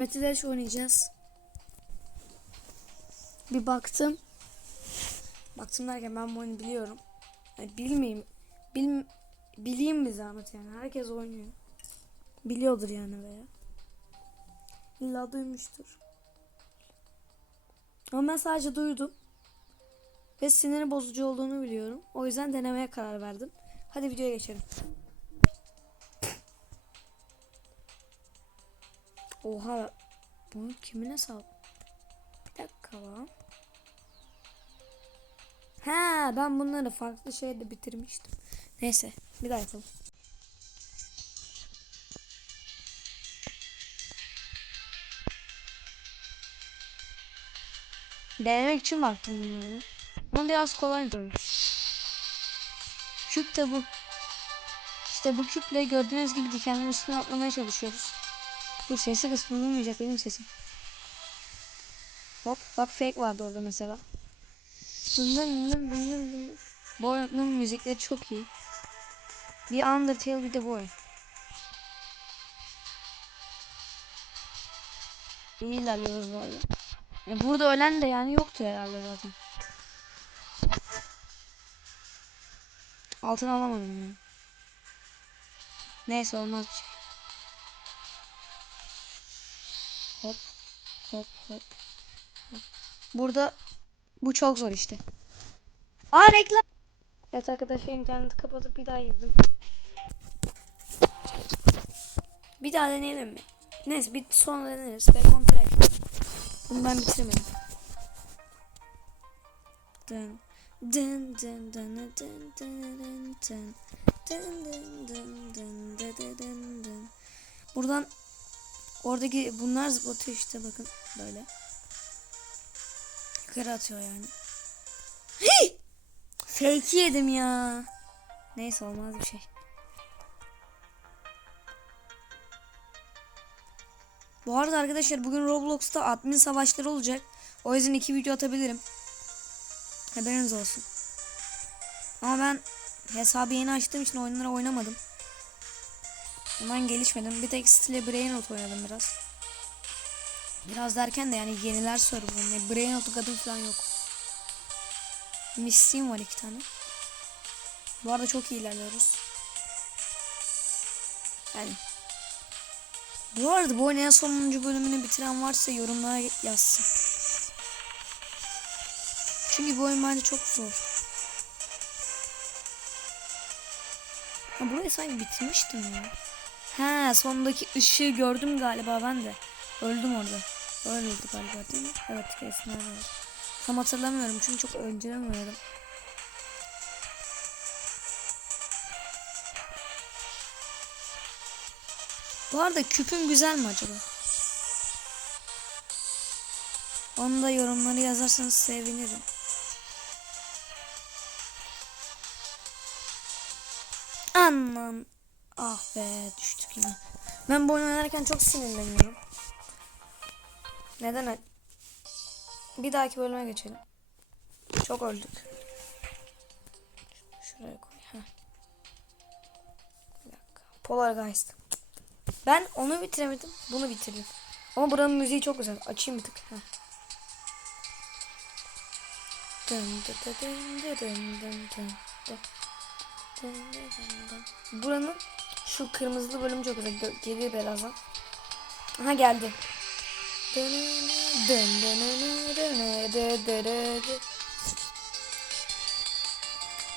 Metidash oynayacağız. Bir baktım. Baktım derken ben bu oyunu biliyorum. Yani bilmeyeyim. Bil, bileyim bir zahmet yani. Herkes oynuyor. Biliyordur yani veya. İlla duymuştur. Ama ben sadece duydum. Ve siniri bozucu olduğunu biliyorum. O yüzden denemeye karar verdim. Hadi videoya geçelim. Oha. Bu kimin hesabı? Bir dakika lan. Ha ben bunları farklı şeyde bitirmiştim. Neyse bir daha yapalım. Denemek için baktım bunları. Ama biraz kolay duruyor. Küp de bu. İşte bu küple gördüğünüz gibi dikenlerin üstüne atlamaya çalışıyoruz. Bu sesi kısmı duymayacak benim sesim. Hop bak fake vardı orada mesela. Dın dın dın. Bu oyunun müzikleri çok iyi. Bir Undertale bir de bu oyun. İyi ilerliyoruz arada. E burada ölen de yani yoktu herhalde zaten. Altın alamadım ya. Neyse olmaz bir şey. Hop hop hop. hop. Burada bu çok zor işte. Aa reklam. Evet arkadaşlar interneti kapatıp bir daha girdim. Bir daha deneyelim mi? Neyse bir sonra deneriz. Ve kontrol. Bunu ben bitiremedim. Dın dın dın dın dın dın dın dın dın dın dın dın dın dın dın dın. Buradan oradaki bunlar zıplatıyor işte bakın böyle. Yukarı atıyor yani. Hey! Fake yedim ya. Neyse olmaz bir şey. Bu arada arkadaşlar bugün Roblox'ta admin savaşları olacak. O yüzden iki video atabilirim. Haberiniz olsun. Ama ben hesabı yeni açtığım için oyunları oynamadım. Ondan gelişmedim. Bir tek Stile Brainout oynadım biraz. Biraz derken de yani yeniler serverında. Brainout kadın falan yok. Mistim var iki tane. Bu arada çok iyi ilerliyoruz. Yani. Bu arada bu oyunun sonuncu bölümünü bitiren varsa yorumlara yazsın. Çünkü bu oyun bence çok zor. Ha burayı sanki bitirmiştim ya. Ha sondaki ışığı gördüm galiba ben de. Öldüm orada. Öyleydi galiba değil mi? Evet kesin öyle. Tam hatırlamıyorum çünkü çok önceden oynadım. Bu arada küpüm güzel mi acaba? Onu da yorumları yazarsanız sevinirim. Aman. Ah be düştük yine. Ben bu oynarken çok sinirleniyorum. Neden? Bir dahaki bölüme geçelim. Çok öldük. Şuraya koy. Heh. Bir dakika. Poltergeist. Ben onu bitiremedim. Bunu bitirdim. Ama buranın müziği çok güzel. Açayım bir tık. Heh. Buranın şu kırmızılı bölüm çok güzel. Geliyor birazdan. Aha geldi.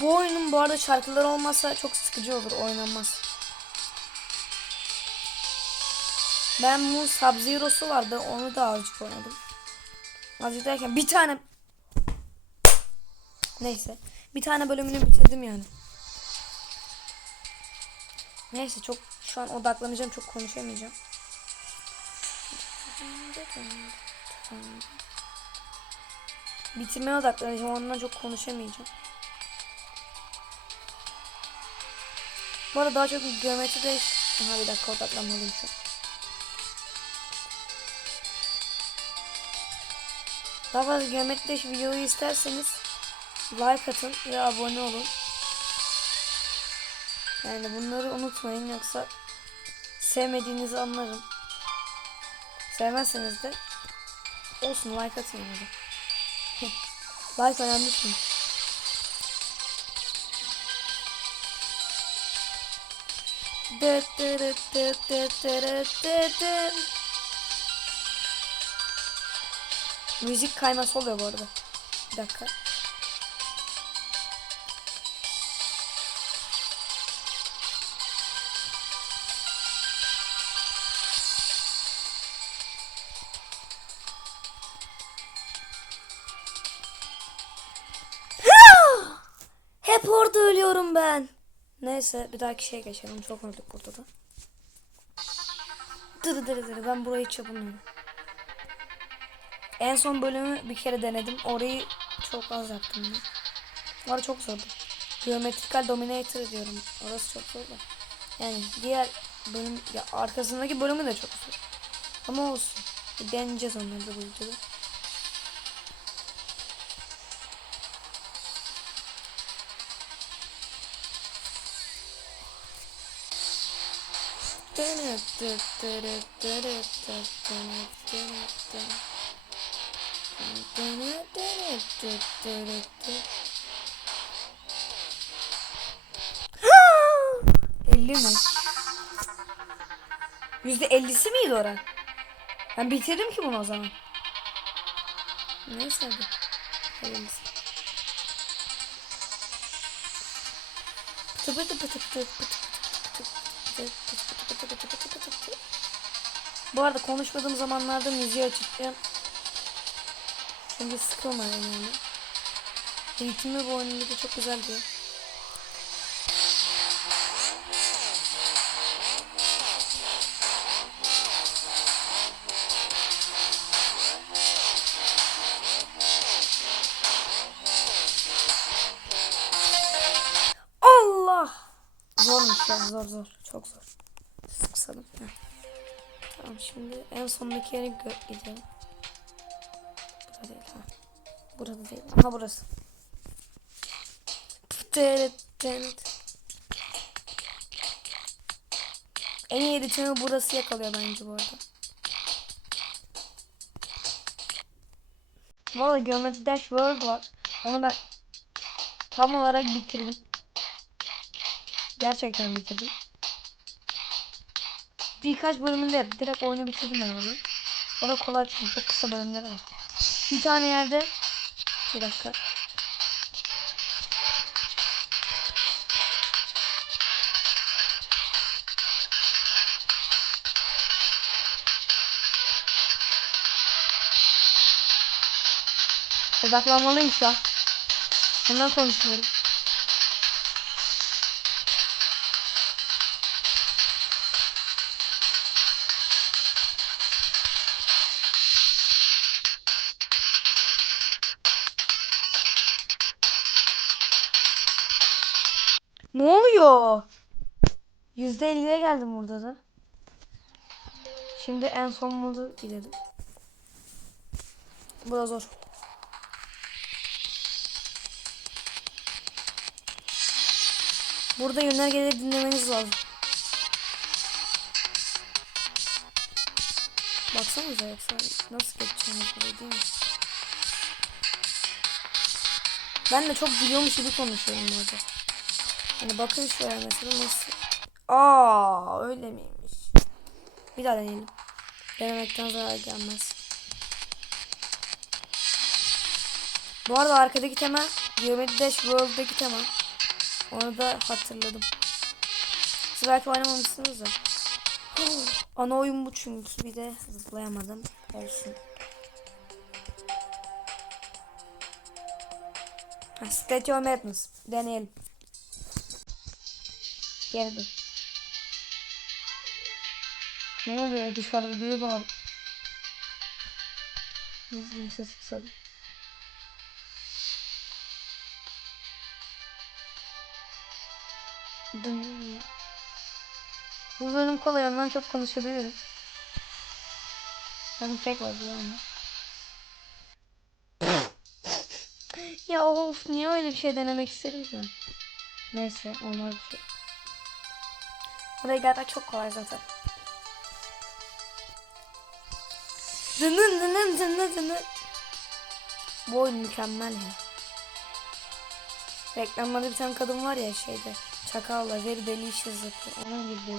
Bu oyunun bu arada şarkıları olmasa çok sıkıcı olur oynanmaz. Ben bu Sub Zero'su vardı onu da azıcık oynadım. Azıcık derken bir tane Neyse bir tane bölümünü bitirdim yani. Neyse çok şu an odaklanacağım. Çok konuşamayacağım. Bitirmeye odaklanacağım. Ondan çok konuşamayacağım. Bu arada daha çok geometri de... Aha bir dakika odaklanmalıyım şu. Daha fazla geometri videoyu isterseniz like atın ve abone olun. Yani bunları unutmayın yoksa sevmediğinizi anlarım. Sevmezseniz de olsun like atın yine like önemli çünkü. Müzik kayması oluyor bu arada. Bir dakika. Ölüyorum ben. Neyse bir dahaki şeye geçelim. Çok öldük burada da. Dırı dırı dırı ben burayı hiç yapamıyorum. En son bölümü bir kere denedim. Orayı çok az yaptım ben. Orası çok zordu. Geometrical Dominator diyorum. Orası çok zor da. Yani diğer bölüm ya arkasındaki bölümü de çok zor. Ama olsun. Bir deneyeceğiz onları da bu videoda. Elli mi? Yüzde ellisi miydi oran? Ben bitirdim ki bunu o zaman. Neyse hadi. Hayırlısı. Pıtı pıtı pıtı pıtı pıtı pıtı pıtı Bu arada konuşmadığım zamanlarda müziği açacağım. Çünkü sıkılmayın yani. Eğitimi bu oyunda da çok güzel diyor. Allah! Zormuş ya zor zor. Çok zor. Sıksalım. Heh. Tamam şimdi en sondaki yere gidelim. Burada değil ha. Burada değil. Aha burası. En iyi ritmi burası yakalıyor bence bu arada. Arada Geometry Dash World var. Onu ben tam olarak bitirdim. Gerçekten bitirdim. Birkaç bölümünde direkt oyunu bitirdim ben onu. O da kolay çünkü çok kısa bölümler var. Bir tane yerde bir dakika. Odaklanmalıyım şu an. Ondan konuşuyorum. %50'ye geldim burada da. Şimdi en son modu gidelim. Bu da zor. Burada yönergeleri dinlemeniz lazım. Baksanıza yoksa nasıl geçeceğiniz burayı değil mi? Ben de çok biliyormuş gibi konuşuyorum burada. Hani bakın şuraya mesela nasıl. Aa öyle miymiş? Bir daha deneyelim. Denemekten zarar gelmez. Bu arada arkadaki tema Geometry Dash World'daki tema. Onu da hatırladım. Siz belki oynamamışsınız da. Ana oyun bu çünkü bir de zıplayamadım. Olsun. Statue Madness. Deneyelim. Geri dur. Ne oluyor dışarıda biri var. Neyse. Dın. Bu bölüm kolay ondan çok konuşabiliriz. Bakın tek var ama. ya of niye öyle bir şey denemek istedim ki? Neyse olmaz bir şey. Buraya gelmek çok kolay zaten. Dının dının dının dının. Bu oyun mükemmel ya. Reklamlarda bir tane kadın var ya şeyde. Çakalla very delicious yapıyor. Onun gibi.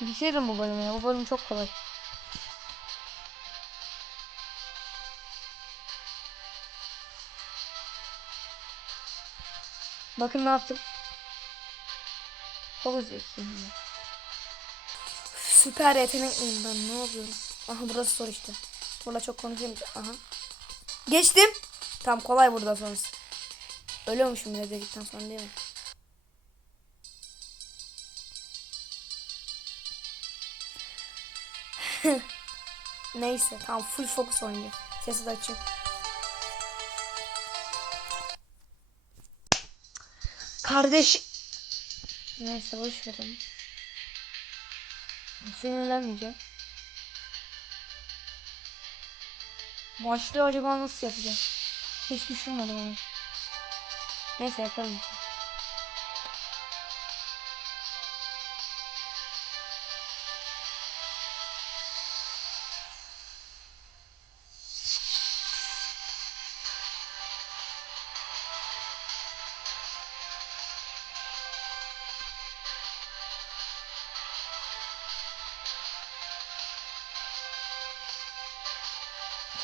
Bitirelim bu bölümü ya. Bu bölüm çok kolay. Bakın ne yaptım. Çok üzüyorsun. Süper yetenek miyim ben ne yapıyorum? Aha burası zor işte. Burada çok konuşayım. Aha. Geçtim. Tam kolay burada sonrası. Ölüyormuşum bile dedikten sonra değil mi? Neyse tamam full focus oynayacağım. Sesi de açayım. Kardeş. Neyse boş verin. Sinirlenmeyeceğim. Başlığı acaba nasıl yapacağım? Hiç düşünmedim onu. Neyse yaparım.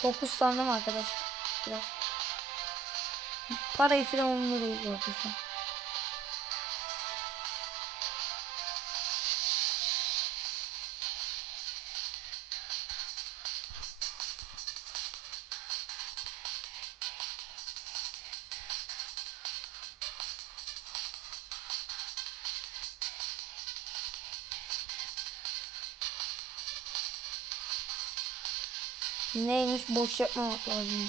Fokuslandım arkadaşlar. Biraz. Parayı falan umurumda değil bu Neymiş boş yapmamak lazım.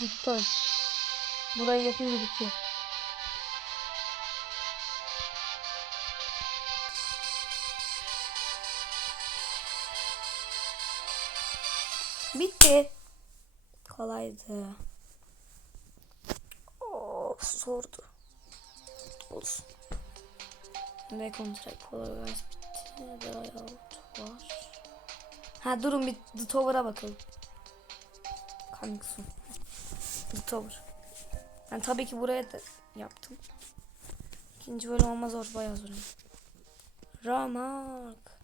Bitti. Burayı yapınca bitiyor. Bitti. Kolaydı. Of zordu. Olsun. Ve kontrol polarized bitti. Layout var. Ha durun bir The Tower'a bakalım. Coming soon. The Tower. Ben tabii ki buraya da yaptım. İkinci bölüm olmaz zor bayağı zor. Ramak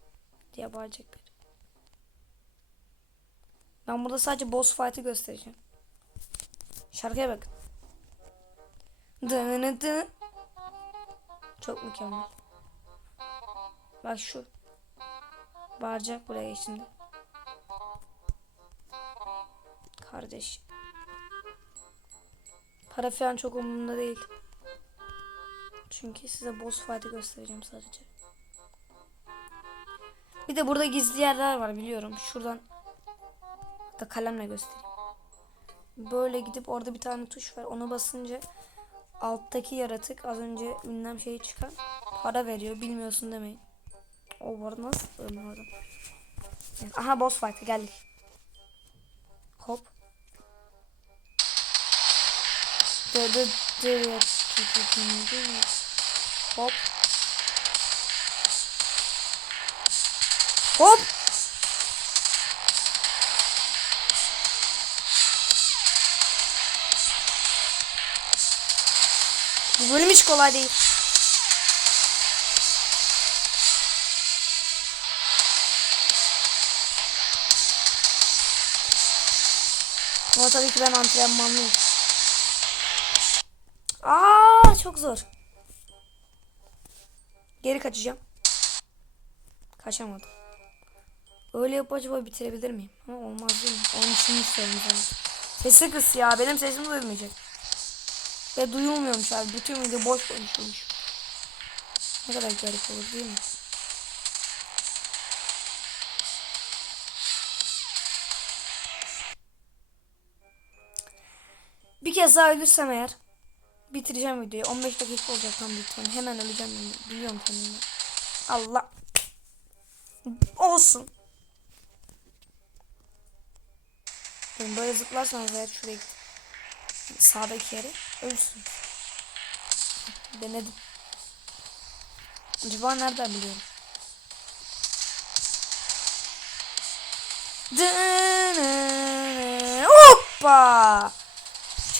diye bağıracak biri. Ben burada sadece boss fight'ı göstereceğim. Şarkıya bakın. Dını dını. Çok mükemmel. Bak şu. Bağıracak buraya şimdi. Kardeş. Para falan çok umurumda değil. Çünkü size boss fight'ı göstereceğim sadece. Bir de burada gizli yerler var biliyorum. Şuradan da kalemle göstereyim. Böyle gidip orada bir tane tuş var. Ona basınca alttaki yaratık az önce ünlem şeyi çıkan para veriyor. Bilmiyorsun demeyin. O var nasıl Aha boss fight'a geldik. Dı dı. Hop. Hop. Bu bölüm hiç kolay değil. Ama tabii ki ben antrenmanlıyım. Aa çok zor. Geri kaçacağım. Kaçamadım. Öyle yapıp acaba bitirebilir miyim? Ama olmaz değil mi? Onun için istiyorum zaten. Sesi kıs ya. Benim sesim duyulmayacak. Ve duyulmuyormuş abi. Bütün video boş konuşulmuş. Ne kadar garip olur değil mi? Bir kez daha ölürsem eğer bitireceğim videoyu. 15 dakika olacak tam ihtimalle. Hemen öleceğim. Biliyorum kendimi. Allah. Olsun. Yani böyle zıplarsanız eğer şuraya. Sağdaki yere ölsün. Denedim. Acaba nereden biliyorum? Hoppa!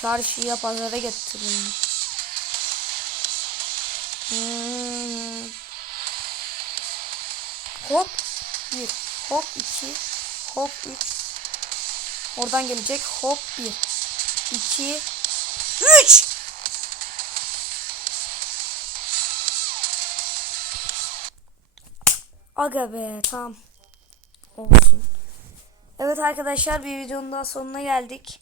Çarşıya pazara getirdim. Hop bir, hop iki, hop üç. Oradan gelecek hop bir, iki, üç. Aga be tamam. Olsun. Evet arkadaşlar bir videonun daha sonuna geldik.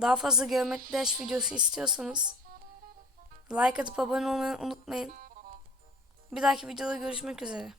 Daha fazla Geometry Dash videosu istiyorsanız like atıp abone olmayı unutmayın. Bir dahaki videoda görüşmek üzere.